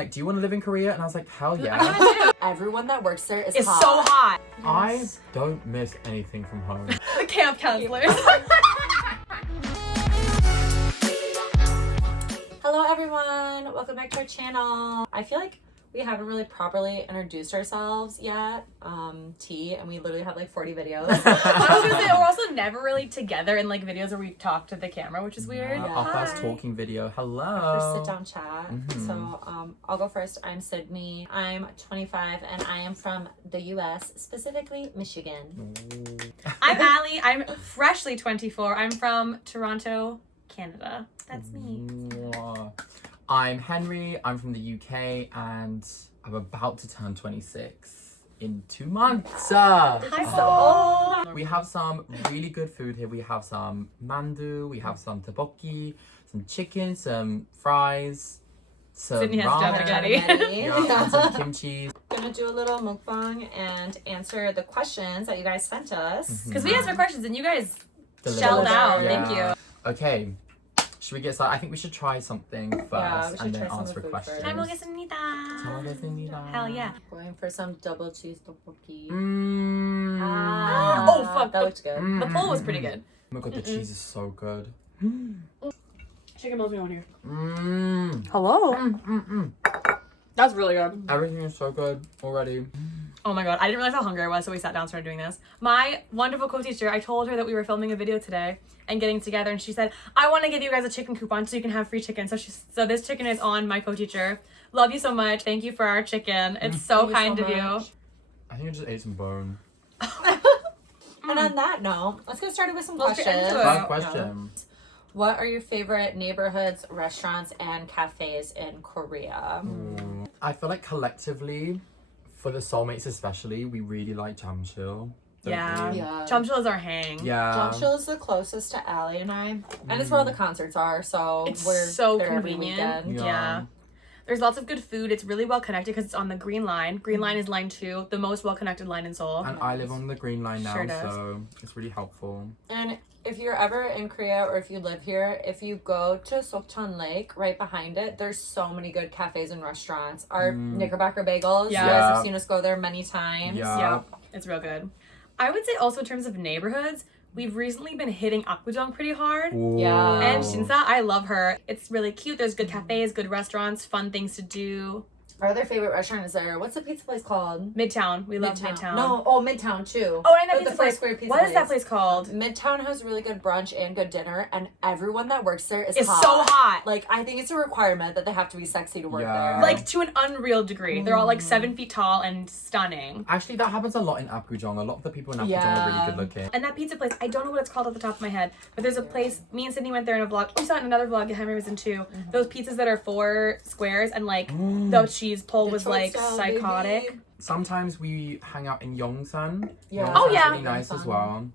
Like, do you want to live in Korea? And I was like, hell yeah. Everyone that works there is It's hot. so hot. I don't miss anything from home. The camp counselors. Hello everyone, welcome back to our channel. I feel like we haven't really properly introduced ourselves yet. T, and we literally have like 40 videos. I was gonna say, we're also never really together in like videos where we talk to the camera, which is weird. Our first talking video. Hello. First sit down chat. So I'll go first. I'm Sydney. I'm 25 and I am from the US, specifically Michigan. I'm Allie. I'm freshly 24. I'm from Toronto, Canada. That's me. I'm Henry. I'm from the UK and I'm about to turn 26 in 2 months. Hi, We have some really good food here. We have some mandu, we have some tteokbokki, some chicken, some fries, some Sydney has ramen, spaghetti. yeah, and some kimchi. Gonna do a little mukbang and answer the questions that you guys sent us. Because we asked for questions and you guys Delivered. shelled out. Yeah. Thank you. Okay, should we get started? I think we should try something first Yeah, we should and try then some of answer the food questions. first. 잘 먹겠습니다. Hell yeah. Going for some double cheese tteokbokki. Oh, fuck. That looks good. The poll was pretty good. Oh my god, the cheese is so good. Chicken melts me on here. Mmm. Hello. That's really good. Everything is so good already. Oh my god, I didn't realize how hungry I was, so we sat down and started doing this. My wonderful co-teacher, I told her that we were filming a video today and getting together, and she said, I want to give you guys a chicken coupon so you can have free chicken. So this chicken is on my co-teacher. Love you so much. Thank you for our chicken. It's so kind of you. I think I just ate some bone. And on that note, let's get started with some Let's get questions. into it. First question. What are your favorite neighborhoods, restaurants, and cafes in Korea? I feel like collectively, for the soulmates especially, we really like Jamsil. Yeah. Yeah. Chumchil is our hang. Yeah. Jamsil is the closest to Allie and I. And it's where all the concerts are, so It's we're so there every convenient. weekend. Yeah. There's lots of good food. It's really well connected because it's on the Green Line. Green Line is line 2, the most well connected line in Seoul. And I live on the Green Line now, Sure does. so it's really helpful. And if you're ever in Korea or if you live here, if you go to Sokchon Lake, right behind it, there's so many good cafes and restaurants. Our Knickerbocker Bagels, Yeah. you guys have seen us go there many times. Yeah. Yeah, it's real good. I would say also in terms of neighborhoods, we've recently been hitting Apgujeong pretty hard. Yeah. And Shinsa, I love her. It's really cute. There's good cafes, good restaurants, fun things to do. Our other favorite restaurant is there. What's the pizza place called? Midtown. We love Midtown. No, Midtown too. Oh, and that The pizza first place. square pizza What is that place. place called? Midtown has really good brunch and good dinner, and everyone that works there is It's hot. so hot. Like, I think it's a requirement that they have to be sexy to work Yeah. there. Like to an unreal degree. They're all like 7 feet tall and stunning. Actually, that happens a lot in Apgujeong. A lot of the people in Apgujeong Yeah. are really good looking. And that pizza place, I don't know what it's called off the top of my head, but there's a place, me and Sydney went there in a vlog. We saw it in another vlog, Henry was in too. Those pizzas that are 4 squares and like the cheese pull was Detroit like style, psychotic. baby. Sometimes we hang out in Yongsan. Yeah. Yongsan's Oh, yeah. really nice as well.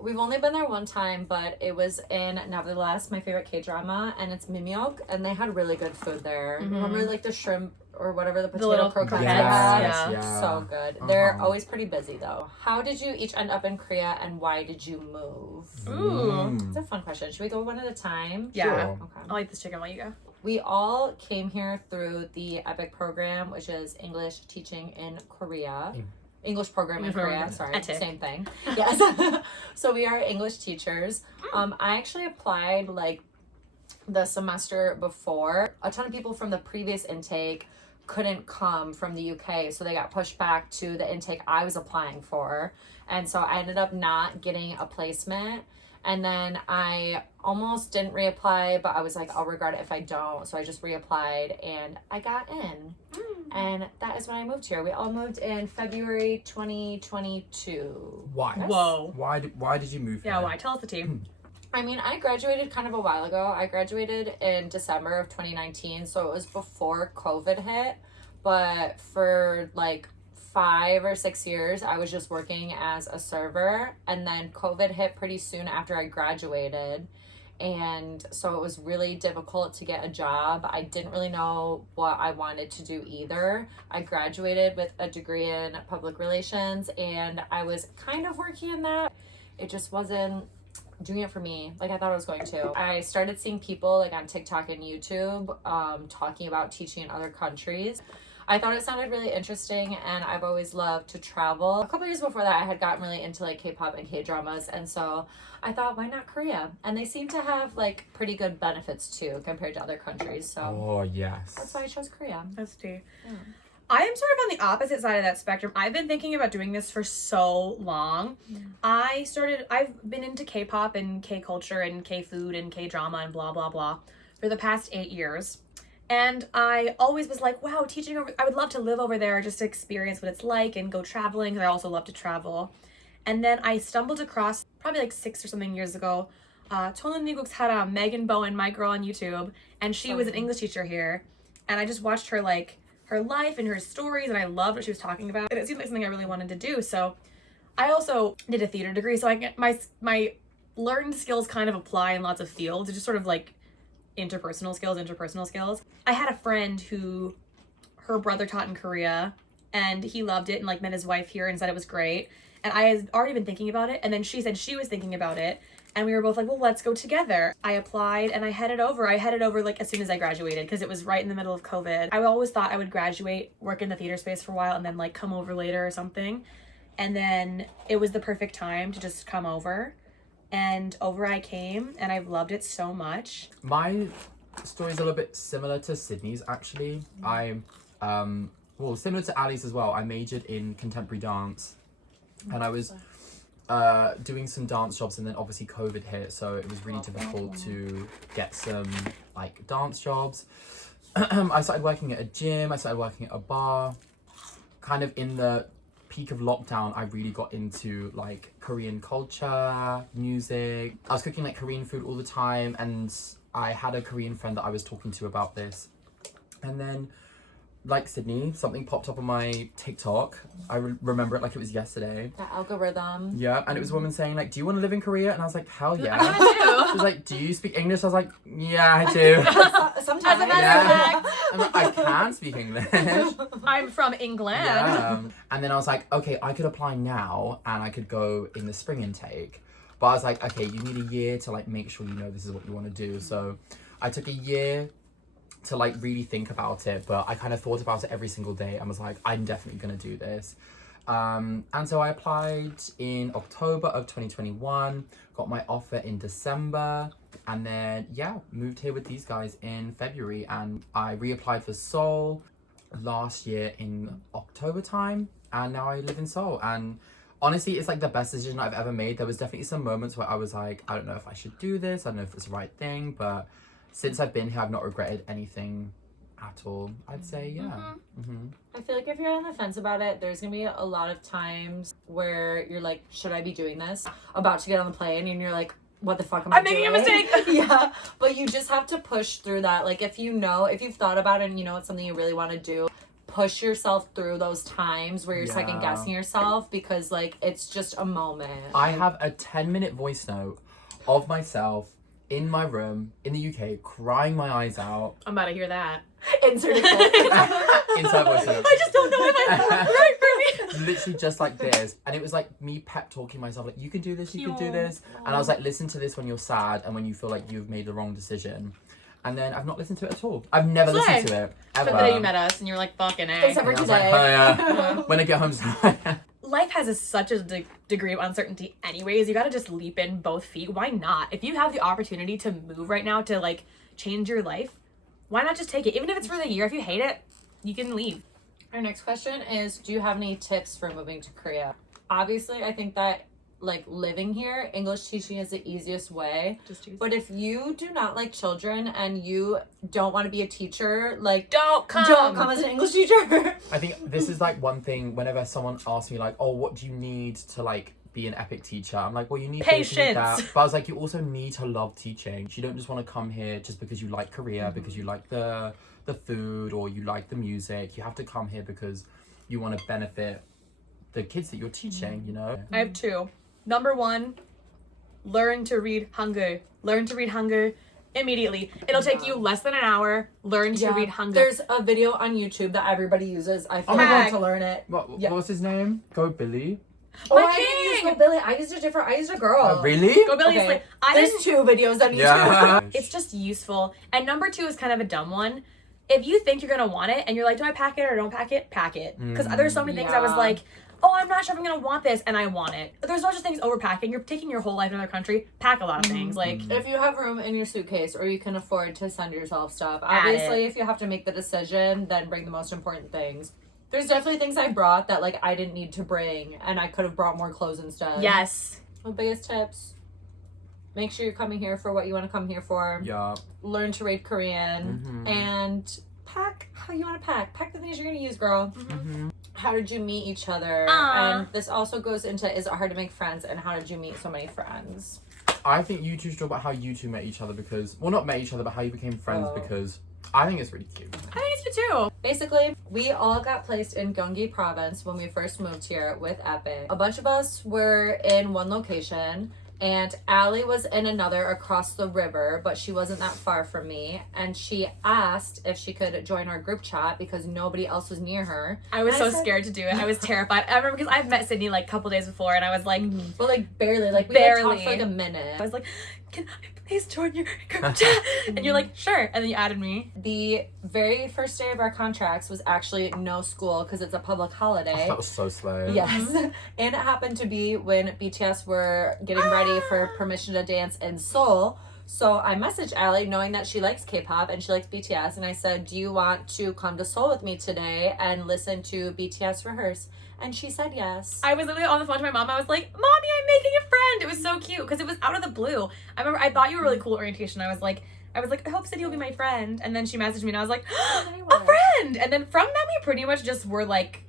We've only been there one time, but it was in Nevertheless, my favorite K-drama, and it's Mimyeok, and they had really good food there. Remember like the shrimp or whatever, the potato little croquettes they croquettes, had? yeah. yeah. So good. They're Uh-huh. always pretty busy though. How did you each end up in Korea, and why did you move? Ooh. It's a fun question. Should we go one at a time? Yeah. Sure. Okay. I'll eat this chicken while you go. We all came here through the EPIC program, which is English teaching in Korea. English program in English Korea, program. sorry, ETIC. same thing. Yes. So we are English teachers. I actually applied like the semester before. A ton of people from the previous intake couldn't come from the UK, so they got pushed back to the intake I was applying for. And so I ended up not getting a placement. And then I almost didn't reapply, but I was like, I'll regret it if I don't. So I just reapplied and I got in. And that is when I moved here. We all moved in February 2022. Why? Whoa. Why did you move Yeah, here? why? Tell us the tea. I mean, I graduated kind of a while ago. I graduated in December of 2019, so it was before COVID hit. But for like 5 or 6 years, I was just working as a server. And then COVID hit pretty soon after I graduated. And so it was really difficult to get a job. I didn't really know what I wanted to do either. I graduated with a degree in public relations and I was kind of working in that. It just wasn't doing it for me like I thought I was going to. I started seeing people like on TikTok and YouTube talking about teaching in other countries. I thought it sounded really interesting, and I've always loved to travel. A couple years before that, I had gotten really into like K-pop and K-dramas, and so I thought, why not Korea? And they seem to have like pretty good benefits too compared to other countries. So Oh, yes. that's why I chose Korea. That's tea. Yeah. I am sort of on the opposite side of that spectrum. I've been thinking about doing this for so long. I've been into K-pop and K-culture and K-food and K-drama and blah, blah, blah for the past 8 years. And I always was like, wow, I would love to live over there just to experience what it's like and go traveling, because I also love to travel. And then I stumbled across, probably like 6 or something years ago, 저는 미국 사람, Megan Bowen, my girl on YouTube. And she was an English teacher here. And I just watched her, like, her life and her stories, and I loved what she was talking about. And it seemed like something I really wanted to do. So I also did a theater degree, so I get my learned skills kind of apply in lots of fields. It's just sort of like interpersonal skills. I had a friend who her brother taught in Korea, and he loved it and like met his wife here and said it was great. And I had already been thinking about it, and then she said she was thinking about it, and we were both like, well, let's go together. I applied and I headed over like as soon as I graduated, because it was right in the middle of COVID. I always thought I would graduate, work in the theater space for a while, and then like come over later or something. And then it was the perfect time to just come over. And over I came, and I've loved it so much. My story's a little bit similar to Sydney's, actually. I, well, similar to Ali's as well. I majored in contemporary dance, and I was doing some dance jobs, and then obviously COVID hit, so it was really difficult to get some like dance jobs. I started working at a gym, I started working at a bar. Kind of in the peak of lockdown, I really got into like Korean culture, music. I was cooking like Korean food all the time, and I had a Korean friend that I was talking to about this. And then, like Sydney, something popped up on my TikTok. I remember it like it was yesterday. The algorithm. Yeah, and it was a woman saying like, do you want to live in Korea? And I was like, hell yeah. I She was like, do you speak English? I was like, yeah, I do. Sometimes. As a matter of Yeah. fact, I'm like, I can speak English. I'm from England. Yeah. And then I was like, okay, I could apply now and I could go in the spring intake. But I was like, okay, you need a year to like make sure you know this is what you want to do. So I took a year to like really think about it, but I kind of thought about it every single day and was like, I'm definitely gonna do this. And so I applied in October of 2021, got my offer in December, and then yeah, moved here with these guys in February, and I reapplied for Seoul last year in October time, and now I live in Seoul. And honestly, it's like the best decision I've ever made. There was definitely some moments where I was like, I don't know if I should do this, I don't know if it's the right thing, but since I've been here, I've not regretted anything at all. I'd say, yeah. I feel like if you're on the fence about it, there's gonna be a lot of times where you're like, should I be doing this? About to get on the plane, and you're like, what the fuck am I doing? I'm making a mistake. Yeah, but you just have to push through that. Like, if you've thought about it and you know it's something you really want to do, push yourself through those times where you're Yeah. second guessing yourself, because like it's just a moment. I have a 10-minute voice note of myself in my room in the UK crying my eyes out. I'm about to hear that. Insert a clip. Inside voice note. I just don't know if I'm right for me. Literally just like this. And it was like me pep talking myself, like, you can do this, you can do this. And I was like, listen to this when you're sad and when you feel like you've made the wrong decision. And then I've not listened to it at all. I've never listened to it, ever. But the day you met us and you're like, fucking A. Except for And I was today. like, oh yeah. When I get home tonight. Life has such a degree of uncertainty anyways. You gotta just leap in both feet. Why not? If you have the opportunity to move right now to like change your life, why not just take it? Even if it's for the year, if you hate it, you can leave. Our next question is, do you have any tips for moving to Korea? Obviously, I think that like living here, English teaching is the easiest way. But if you do not like children and you don't want to be a teacher, like Don't come as an English teacher. I think this is like one thing whenever someone asks me like, oh, what do you need to like be an epic teacher? I'm like, well, you need this, you need that. Patience. But I was like, you also need to love teaching. You don't just want to come here just because you like Korea, because you like the food or you like the music. You have to come here because you want to benefit the kids that you're teaching, you know? I have two. Number one, learn to read Hangul. Learn to read Hangul immediately. It'll take you less than an hour. Learn to read Hangul. There's a video on YouTube that everybody uses. I feel my like God. to learn it. What Yeah. was his name? Go Billy. Or My I didn't use king! Go Billy. I used a girl. Really? Go Billy Okay. Slay. I There's didn't. 2 videos on YouTube. Yeah. It's just useful. And number 2 is kind of a dumb one. If you think you're gonna want it and you're like, do I pack it or don't pack it? Pack it. Because there's so many things I was Yeah. like, oh, I'm not sure if I'm gonna want this, and I want it. There's no such thing as overpacking. You're taking your whole life to another country. Pack a lot of things. Like, If you have room in your suitcase or you can afford to send yourself stuff, Add obviously, if you have to make the decision, then bring the most important things. There's definitely things I brought that, like, I didn't need to bring, and I could have brought more clothes instead. yes. The biggest tips: make sure you're coming here for what you want to come here for. Yeah. Learn to read Korean and pack how you want to pack. Pack the things you're gonna use, girl. How did you meet each other? And this also goes into, is it hard to make friends, and how did you meet so many friends? I think you two should talk about how you two met each other because, well, not met each other, but how you became friends because I think it's really cute. I think it's you too. Basically, we all got placed in Gyeonggi province when we first moved here with Epic. A bunch of us were in one location, and Allie was in another across the river, but she wasn't that far from me. And she asked if she could join our group chat because nobody else was near her. I was And so said- scared to do it. I was terrified. I remember because I've met Sydney like a couple days before, and I was like, But like barely, like we Barely. talked for like a minute. I was like, can I please join your group chat? And you're like, sure. And then you added me. The very first day of our contracts was actually no school because it's a public holiday. That was so slow. Yes. And it happened to be when BTS were getting ready for Permission to Dance in Seoul. So I messaged Allie knowing that she likes K-pop and she likes BTS. And I said, do you want to come to Seoul with me today and listen to BTS rehearse? And she said yes. I was literally on the phone to my mom. I was like, Mommy, I'm making a friend. It was so cute because it was out of the blue. I remember I thought you were really cool at orientation. I was like, I hope Sydney will be my friend. And then she messaged me and I was like, a friend. And then from that, we pretty much just were like,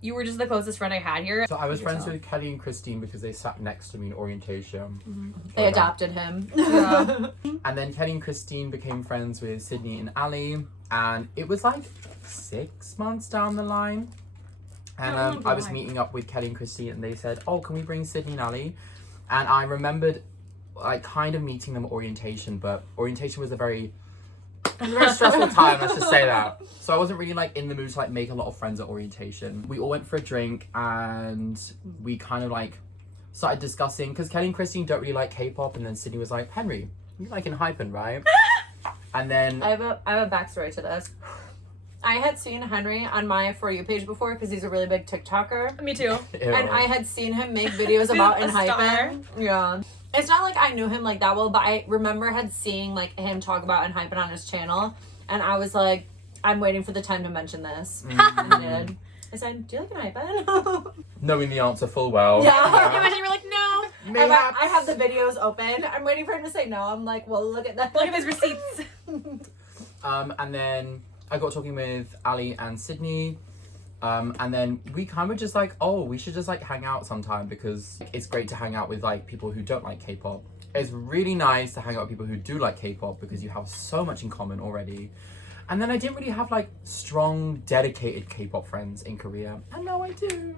you were just the closest friend I had here. So I was friends with Kelly and Christine because they sat next to me in orientation. They adopted him. Yeah. And then Kelly and Christine became friends with Sydney and Ali. And it was like 6 months down the line. And Oh, I was God. meeting up with Kelly and Christine and they said, oh, can we bring Sydney and Ali? And I remembered like kind of meeting them at orientation, but orientation was a very stressful time, let's just say that. So I wasn't really like in the mood to like make a lot of friends at orientation. We all went for a drink and we kind of like started discussing, because Kelly and Christine don't really like K-pop, and then Sydney was like, Henry, you like ENHYPEN, right? And then I have a backstory to this. I had seen Henry on my For You page before because he's a really big TikToker. Me too. And I had seen him make videos about A star. ENHYPEN. Yeah. It's not like I knew him like that well, but I remember had seeing like him talk about ENHYPEN on his channel. And I was like, I'm waiting for the time to mention this. And I did. I said, do you like ENHYPEN? knowing the answer full well. Yeah. Imagine you were like, no. I have the videos open. I'm waiting for him to say no. I'm like, well, look at that. Look at his receipts. And then I got talking with Ali and Sydney. And then we kind of just like, oh, we should just like hang out sometime because it's great to hang out with like people who don't like K-pop. It's really nice to hang out with people who do like K-pop because you have so much in common already. And then I didn't really have like strong, dedicated K-pop friends in Korea. And now I do.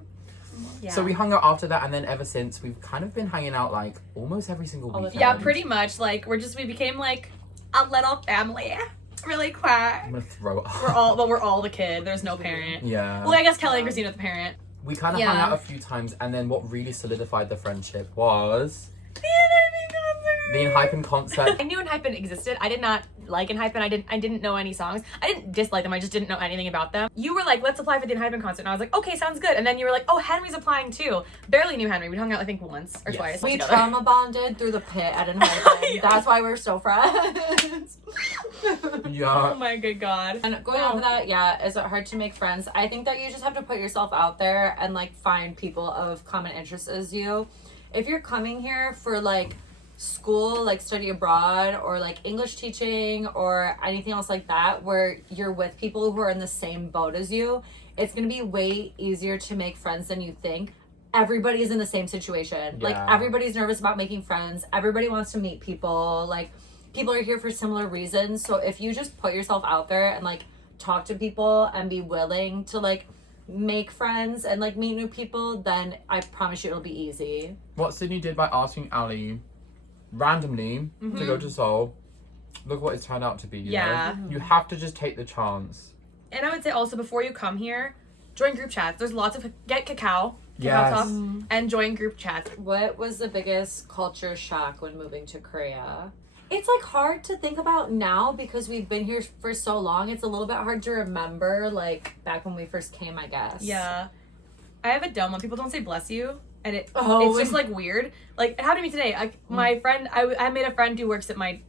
Yeah. So we hung out after that, and then ever since we've kind of been hanging out like almost every single All the weekend. Yeah, pretty much. Like, we became like a little family. Really quick. I'm gonna throw up. We're all the kid. There's no parent. Yeah. Well, I guess Kelly and Christina are the parent. We kind of hung out a few times, and then what really solidified the friendship was the ENHYPEN concert. I knew ENHYPEN existed. I did not like ENHYPEN. I didn't know any songs. I didn't dislike them. I just didn't know anything about them. You were like, let's apply for the ENHYPEN concert. And I was like, okay, sounds good. And then you were like, oh, Henry's applying too. Barely knew Henry. We hung out, I think, once or twice. We together. trauma bonded through the pit at ENHYPEN. Yeah. That's why we're so friends. Yeah. Oh my good God. And going off of that, yeah, is it hard to make friends? I think that you just have to put yourself out there and like find people of common interests as you. If you're coming here for like school, like study abroad or like English teaching or anything else like that, where you're with people who are in the same boat as you, it's gonna be way easier to make friends than you think. Everybody's in the same situation. Like Yeah. everybody's nervous about making friends. Everybody wants to meet people. Like people are here for similar reasons. So if you just put yourself out there and like talk to people and be willing to like make friends and like meet new people, then I promise you it'll be easy. What Sydney did by asking Ali randomly to go to Seoul, look what it's turned out to be. You Yeah. know? You have to just take the chance. And I would say also, before you come here, join group chats. There's lots of, get cacao. tank top, Yes. and join group chats. What was the biggest culture shock when moving to Korea? It's like hard to think about now because we've been here for so long. It's a little bit hard to remember, like back when we first came, I guess. Yeah. I have a dumb one. People don't say bless you. And it's Oh. just like weird. Like it happened to me today. My friend, I made a friend who works at my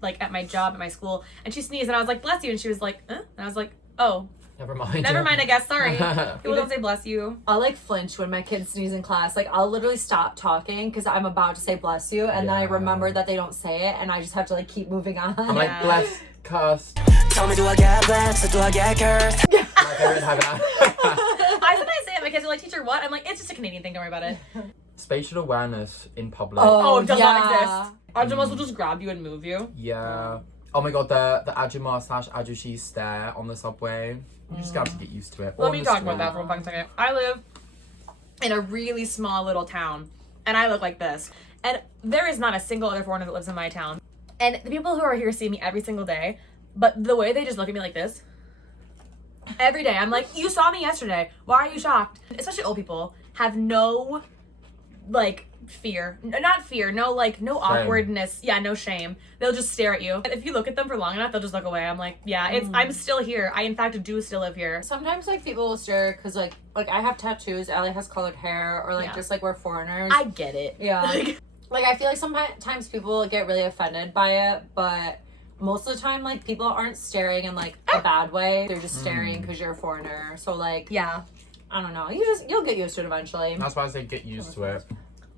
job at my school, and she sneezed, and I was like, bless you, and she was like, and I was like, oh, Never mind. never mind, I guess. Sorry. People don't say bless you. I'll like flinch when my kids sneeze in class. Like I'll literally stop talking because I'm about to say bless you, and then I Yeah. remember that they don't say it, and I just have to like keep moving on. I'm like, Yeah. bless, curse. Tell me, do I get blessed or do I get cursed? My favorite habit. I sometimes say it. My kids are like, teacher, what? I'm like, it's just a Canadian thing. Don't worry about it. Spatial awareness in public. Oh, it does yeah. not exist. Ajumas will just grab you and move you. Yeah. Oh my god, the Ajuma / Ajushi stare on the subway. You just got to get used to it. Or Let on me the talk street. about that for a second. I live in a really small little town, and I look like this. And there is not a single other foreigner that lives in my town. And the people who are here see me every single day, but the way they just look at me like this, every day, I'm like, you saw me yesterday. Why are you shocked? Especially old people have no, like, fear. Not fear, no, like, no awkwardness. Yeah, no shame. They'll just stare at you. And if you look at them for long enough, they'll just look away. I'm like, yeah, I'm still here. I, in fact, do still live here. Sometimes like people will stare because like I have tattoos, Allie has colored hair, or like Yeah. just like we're foreigners. I get it. Yeah. Like I feel like sometimes people get really offended by it, but most of the time like people aren't staring in like a bad way. They're just staring because you're a foreigner. So like Yeah. I don't know. You'll get used to it eventually. That's why I say get used to it.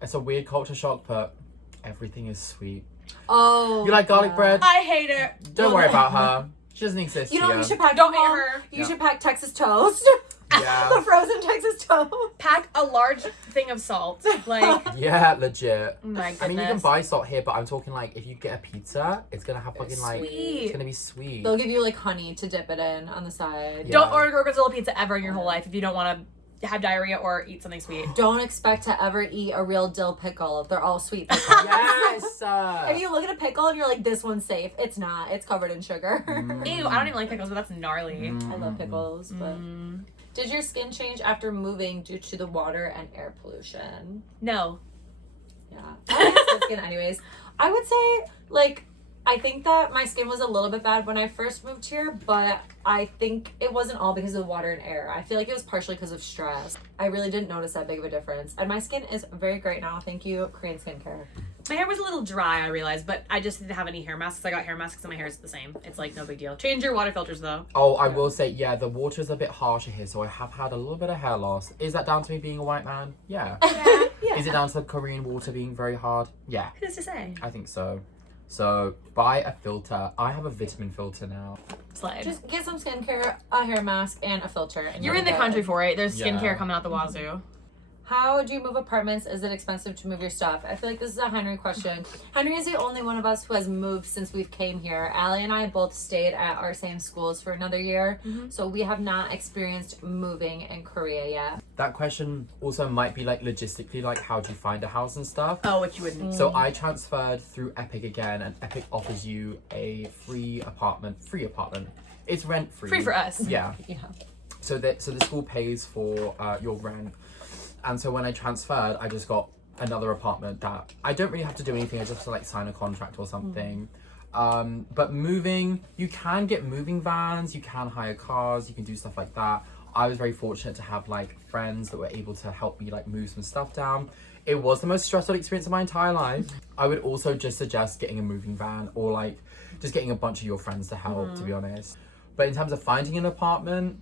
It's a weird culture shock, but everything is sweet. Oh. You like garlic yeah. bread? I hate it. Don't worry about her. She doesn't exist You know here. what you should pack? Don't Mom? hate her. You Yeah. should pack Texas toast. the Yeah. frozen Texas toast. Pack a large thing of salt. Like, Yeah, legit. my goodness. I mean, you can buy salt here, but I'm talking like if you get a pizza, it's gonna have fucking like Sweet. it's gonna be sweet. They'll give you like honey to dip it in on the side. Yeah. Don't order gorgonzola pizza ever in your whole life if you don't want to have diarrhea or eat something sweet. Don't expect to ever eat a real dill pickle if they're all sweet pickles. Yes. If you look at a pickle and you're like, this one's safe, it's not. It's covered in sugar. Ew, I don't even like pickles, but that's gnarly. I love pickles, but did your skin change after moving due to the water and air pollution? No. Yeah. I like good skin anyways. I would say, like, I think that my skin was a little bit bad when I first moved here, but I think it wasn't all because of the water and air. I feel like it was partially because of stress. I really didn't notice that big of a difference. And my skin is very great now. Thank you, Korean skincare. My hair was a little dry, I realized, but I just didn't have any hair masks. I got hair masks and my hair is the same. It's like no big deal. Change your water filters though. Oh, I will say, yeah, the water's a bit harsher here, so I have had a little bit of hair loss. Is that down to me being a white man? Yeah. Yeah. Is it down to the Korean water being very hard? Yeah, Who's to say? I think so. So buy a filter. I have a vitamin filter now. Slide. Just get some skincare, a hair mask, and a filter. And You're in the good. country for it. There's skincare Yeah. coming out the wazoo. How do you move apartments? Is it expensive to move your stuff? I feel like this is a Henry question. Henry is the only one of us who has moved since we've came here. Allie and I both stayed at our same schools for another year, so we have not experienced moving in Korea yet. That question also might be like logistically, like how do you find a house and stuff? Oh, which you wouldn't. So I transferred through Epic again, and Epic offers you a free apartment. It's rent free. Free for us. Yeah. Yeah. So the school pays for your rent, and so when I transferred, I just got another apartment that I don't really have to do anything. I just have to like sign a contract or something. But moving, you can get moving vans, you can hire cars, you can do stuff like that. I was very fortunate to have like friends that were able to help me like move some stuff down. It was the most stressful experience of my entire life. I would also just suggest getting a moving van or like just getting a bunch of your friends to help, to be honest. But in terms of finding an apartment,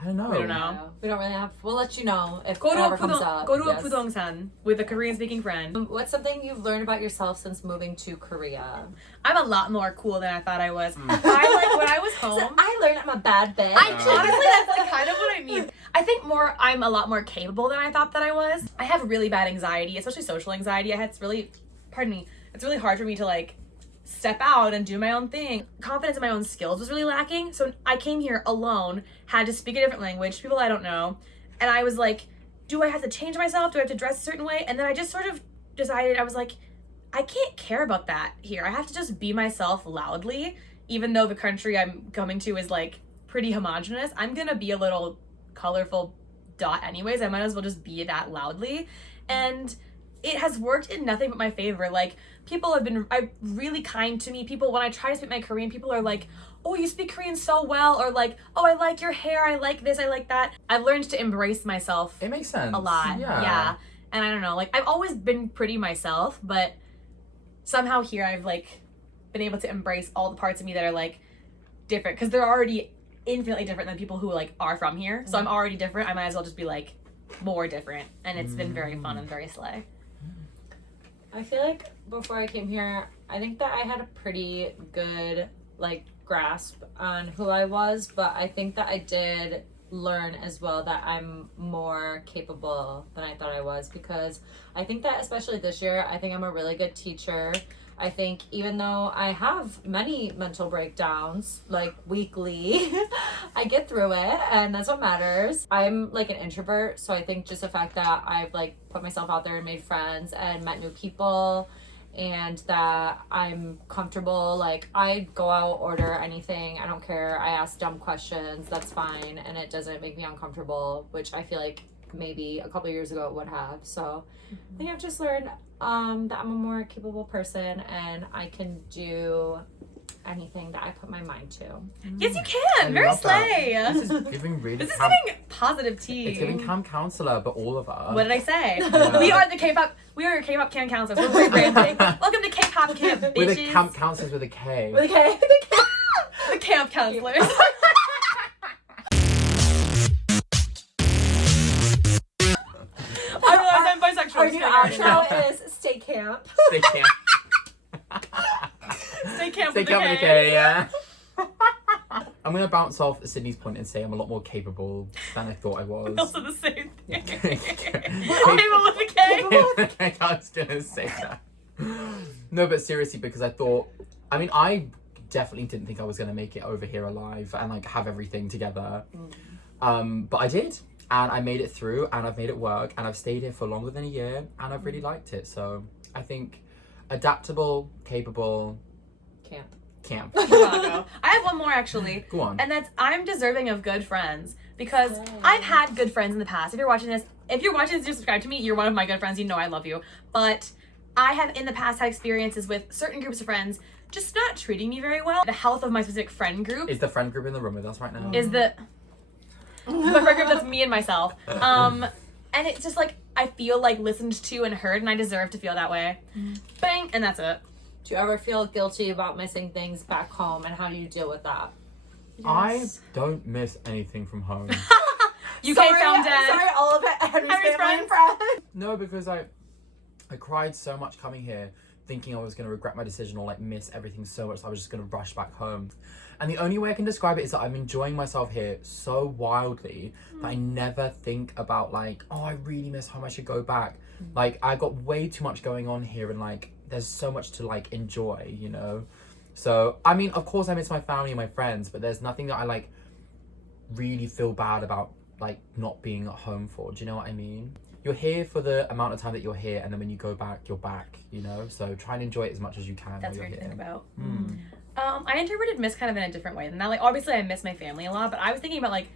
I don't know. We don't know. Yeah. We don't really have. We'll let you know if Go it to ever a comes up. go to Yes. a pudongsan with a Korean speaking friend. What's something you've learned about yourself since moving to Korea? I'm a lot more cool than I thought I was. I like when I was home. I learned I'm a bad bitch. Honestly, that's like kind of what I mean. I think I'm a lot more capable than I thought that I was. I have really bad anxiety, especially social anxiety. It's really hard for me to like step out and do my own thing. Confidence in my own skills was really lacking. So I came here alone, had to speak a different language, to people I don't know. And I was like, do I have to change myself? Do I have to dress a certain way? And then I just sort of decided, I was like, I can't care about that here. I have to just be myself loudly, even though the country I'm coming to is like pretty homogenous. I'm gonna be a little colorful dot anyways. I might as well just be that loudly. And it has worked in nothing but my favor. Like, people have been really kind to me. People, when I try to speak my Korean, people are like, oh, you speak Korean so well, or like, oh, I like your hair, I like this, I like that. I've learned to embrace myself. It makes sense. A lot. Yeah. And I don't know, like, I've always been pretty myself, but somehow here I've like been able to embrace all the parts of me that are like different, because they're already infinitely different than people who like are from here. So I'm already different. I might as well just be like more different. And it's been very fun and very slay. I feel like before I came here, I think that I had a pretty good like grasp on who I was, but I think that I did learn as well that I'm more capable than I thought I was, because I think that especially this year, I think I'm a really good teacher. I think even though I have many mental breakdowns, like weekly, I get through it, and that's what matters. I'm like an introvert, so I think just the fact that I've like put myself out there and made friends and met new people, and that I'm comfortable, like I go out, order anything, I don't care, I ask dumb questions, that's fine, and it doesn't make me uncomfortable, which I feel like maybe a couple years ago it would have. So I think I've just learned that I'm a more capable person, and I can do anything that I put my mind to. Yes, you can. Very slay. This is giving really This is giving positive tea. It's giving camp counselor, but all of us. What did I say? Yeah. We are the K-pop. We are your K-pop camp counselors. We're rebranding. Welcome to K-pop camp, bitches. We're the camp counselors with a K. With a K. The camp counselors. I realize I'm bisexual. Our new outro is stay camp. Stay camp. Stay camp Stay with camp the with a K. K, yeah. I'm gonna bounce off Sydney's point and say I'm a lot more capable than I thought I was. Also the same thing. Capable with a K. I was gonna say that. No, but seriously, because I thought, I mean, I definitely didn't think I was gonna make it over here alive and like have everything together. But I did, and I made it through, and I've made it work, and I've stayed here for longer than a year, and I've really liked it. So I think adaptable, capable, camp. Chicago. I have one more actually. Go on. And that's I'm deserving of good friends, because I've had good friends in the past. If you're watching this, you subscribe to me, you're one of my good friends, you know I love you. But I have in the past had experiences with certain groups of friends just not treating me very well. The health of my specific friend group Is the friend group in the room with us right now? is the friend group that's me and myself. And it's just like I feel like listened to and heard, and I deserve to feel that way. Bang, and that's it. Do you ever feel guilty about missing things back home, and how do you deal with that? I don't miss anything from home. UK found dead. Sorry, all of it. Henry's family and friends. No, because I cried so much coming here, thinking I was going to regret my decision or like miss everything so much, so I was just going to rush back home. And the only way I can describe it is that I'm enjoying myself here so wildly that I never think about like, oh, I really miss home, I should go back. Like, I got way too much going on here, and like there's so much to like enjoy, you know? So, I mean, of course I miss my family and my friends, but there's nothing that I like really feel bad about like not being at home for. Do you know what I mean? You're here for the amount of time that you're here, and then when you go back, you're back, you know? So try and enjoy it as much as you can. That's while weird you're to think here. about. I interpreted miss kind of in a different way than that. Like, obviously I miss my family a lot, but I was thinking about like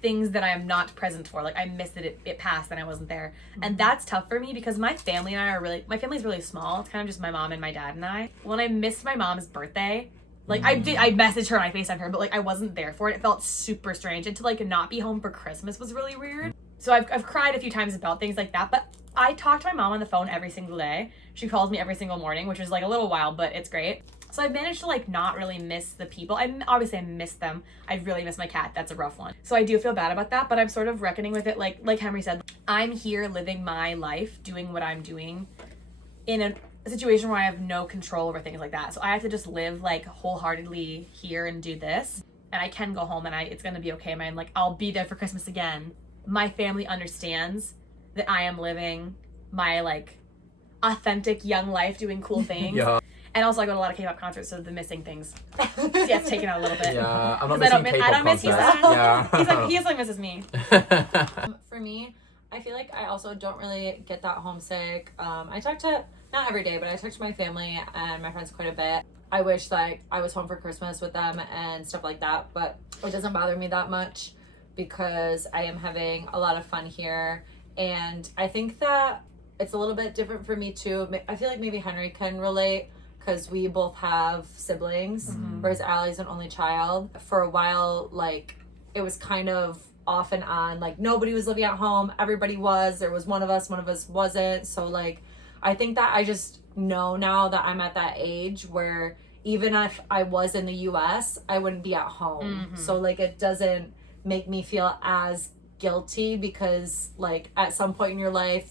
things that I am not present for. Like, I miss that it passed and I wasn't there. And that's tough for me, because my family and I my family's really small. It's kind of just my mom and my dad and I. When I missed my mom's birthday, like I messaged her and I FaceTimed her, but like I wasn't there for it. It felt super strange. And to like not be home for Christmas was really weird. So I've cried a few times about things like that, but I talk to my mom on the phone every single day. She calls me every single morning, which is like a little wild, but it's great. So I've managed to like not really miss the people. Obviously I miss them. I really miss my cat. That's a rough one. So I do feel bad about that, but I'm sort of reckoning with it. Like Henry said, I'm here living my life, doing what I'm doing in a situation where I have no control over things like that. So I have to just live like wholeheartedly here and do this. And I can go home and it's gonna be okay. Man, like I'll be there for Christmas again. My family understands that I am living my like authentic young life, doing cool things. Yeah. And also I go to a lot of K-pop concerts, so the missing things. Yeah, it's taken out a little bit. Yeah, I'm not missing K-pop I don't miss concerts. Yeah. He like misses me. For me, I feel like I also don't really get that homesick. I talk to, not every day, but I talk to my family and my friends quite a bit. I wish that I was home for Christmas with them and stuff like that, but it doesn't bother me that much. because I am having a lot of fun here. And I think that it's a little bit different for me too. I feel like maybe Henry can relate because we both have siblings, whereas Allie's an only child. For a while, like, it was kind of off and on. Like, nobody was living at home. Everybody was. There was one of us wasn't. So, like, I think that I just know now that I'm at that age where even if I was in the US, I wouldn't be at home. So, like, it doesn't make me feel as guilty because, like, at some point in your life,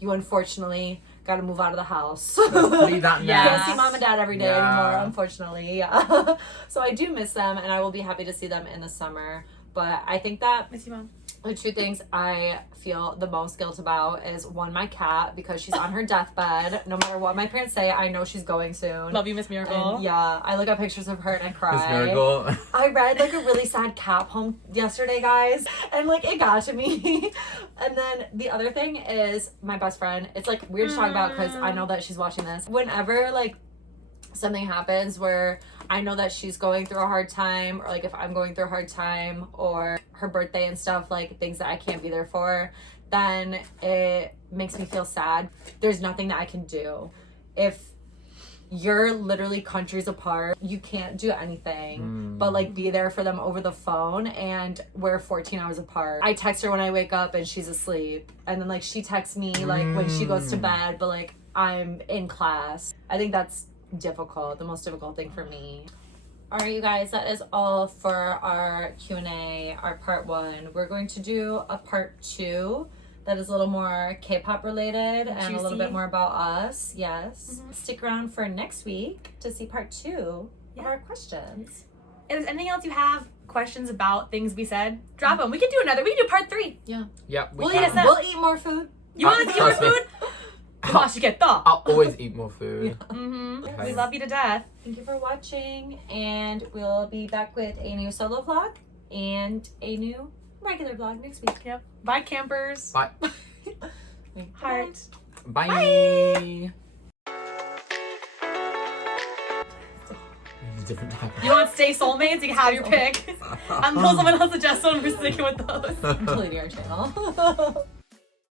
you unfortunately got to move out of the house. Leave that You now. don't see mom and dad every day anymore, unfortunately. Yeah. So I do miss them, and I will be happy to see them in the summer. But I think that Miss you, Mom. the two things I feel the most guilt about is one, my cat, because she's on her deathbed. No matter what my parents say, I know she's going soon. Love you, Miss Miracle. And yeah, I look at pictures of her and I cry. Miss Miracle. I read like a really sad cat poem yesterday, guys, and like it got to me. And then the other thing is my best friend. It's like weird to talk about because I know that she's watching this. Whenever like something happens where I know that she's going through a hard time, or like if I'm going through a hard time, or her birthday and stuff, like things that I can't be there for, then it makes me feel sad. There's nothing that I can do. If you're literally countries apart, you can't do anything but like be there for them over the phone, and we're 14 hours apart. I text her when I wake up and she's asleep, and then like she texts me like when she goes to bed, but like I'm in class. I think that's difficult, the most difficult thing for me. All right, you guys, that is all for our Q&A, our part 1. We're going to do a part 2 that is a little more K-pop related and a little bit more about us. Yes. Stick around for next week to see part 2 of our questions. If there's anything else you have questions about things we said, drop them. We can do another. We can do part 3. Yeah. Yeah, We'll eat more food. You want to eat more trust me. food? I'll always eat more food. Okay. We love you to death. Thank you for watching, and we'll be back with a new solo vlog and a new regular vlog next week. Yep. Bye, campers. Bye. Heart. Bye. Different type of You want to stay soulmates? You can have your pick. Until someone else suggests one, we're sticking with those. Deleting our channel.